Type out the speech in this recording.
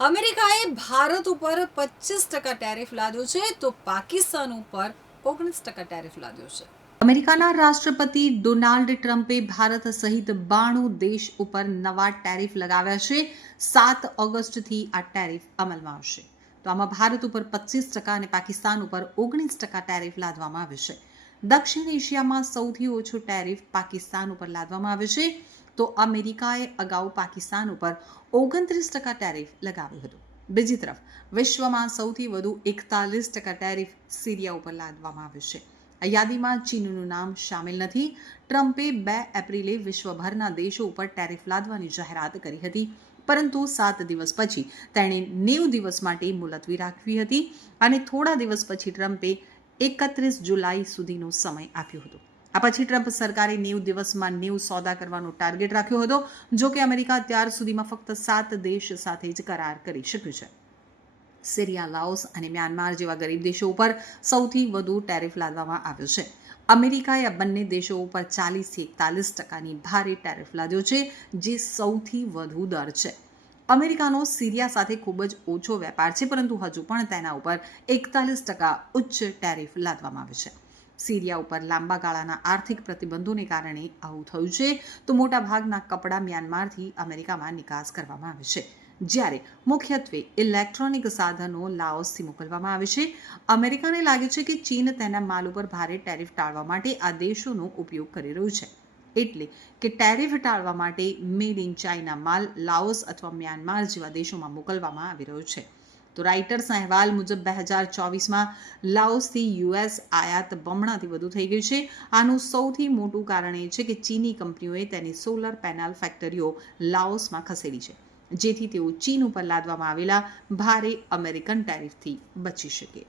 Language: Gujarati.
અમેરિકાએ ભારત ઉપર 25% ટેરિફ લાદ્યો છે તો પાકિસ્તાન ઉપર 19% ટેરિફ લાદ્યો છે. અમેરિકાના રાષ્ટ્રપતિ ડોનાલ્ડ ટ્રમ્પે ભારત સહિત 92 દેશ ઉપર નવા ટેરિફ લગાવ્યા છે. 7 ઓગસ્ટથી આ ટેરિફ અમલમાં આવશે. તો આમાં ભારત ઉપર 25% અને પાકિસ્તાન ઉપર 19% ટેરિફ લાદવામાં આવ્યો છે. દક્ષિણ એશિયામાં સૌથી ઓછો ટેરિફ પાકિસ્તાન ઉપર લાદવામાં આવ્યો છે. તો અમેરિકાએ અગાઉ પાકિસ્તાન ઉપર 29% ટેરિફ લગાવ્યું હતું. બીજી તરફ વિશ્વમાં સૌથી વધુ 41% ટેરિફ સિરિયા ઉપર લાદવામાં આવ્યું છે. આ યાદીમાં ચીનનું નામ શામેલ નથી. ટ્રમ્પે 2 એપ્રિલે વિશ્વભરના દેશો ઉપર ટેરિફ લાદવાની જાહેરાત કરી હતી, પરંતુ 7 દિવસ પછી તેણે 90 દિવસ માટે મુલતવી રાખવી હતી અને થોડા દિવસ પછી ટ્રમ્પે 31 જુલાઈ સુધીનો સમય આપ્યો હતો. આ પછી ટ્રમ્પ સરકારે 90 દિવસમાં 90 સોદા કરવાનો ટાર્ગેટ રાખ્યો હતો. જો કે અમેરિકા અત્યાર સુધીમાં ફક્ત 7 દેશ સાથે જ કરાર કરી શક્યું છે. સિરિયા, લાઓસ અને મ્યાનમાર જેવા ગરીબ દેશો ઉપર સૌથી વધુ ટેરિફ લાદવામાં આવ્યો છે. અમેરિકાએ આ બંને દેશો ઉપર 40થી 41%ની ભારે ટેરિફ લાદ્યો છે, જે સૌથી વધુ દર છે. અમેરિકાનો સિરિયા સાથે ખૂબ જ ઓછો વેપાર છે, પરંતુ હજુ પણ તેના ઉપર 41% ઉચ્ચ ટેરિફ લાદવામાં આવે છે. સિરિયા ઉપર લાંબા ગાળાના આર્થિક પ્રતિબંધોને કારણે આવું થયું છે. તો મોટાભાગના કપડાં મ્યાનમારથી અમેરિકામાં નિકાસ કરવામાં આવે છે, જ્યારે મુખ્યત્વે ઇલેક્ટ્રોનિક સાધનો લાઓસથી મોકલવામાં આવે છે. અમેરિકાને લાગે છે કે ચીન તેના માલ ઉપર ભારે ટેરિફ ટાળવા માટે આ દેશોનો ઉપયોગ કરી રહ્યું છે. એટલે કે ટેરિફ ટાળવા માટે મેડ ઇન ચાઇના માલ લાઓસ અથવા મ્યાનમાર જેવા દેશોમાં મોકલવામાં આવી રહ્યો છે. તો રાઇટર્સના અહેવાલ મુજબ 2024માં લાઓસથી યુએસ આયાત બમણાથી વધુ થઈ ગઈ છે. આનું સૌથી મોટું કારણ એ છે કે ચીની કંપનીઓએ તેની સોલર પેનલ ફેક્ટરીઓ લાઓસમાં ખસેડી છે, જેથી તેઓ ચીન ઉપર લાદવામાં આવેલા ભારે અમેરિકન ટેરિફથી બચી શકે.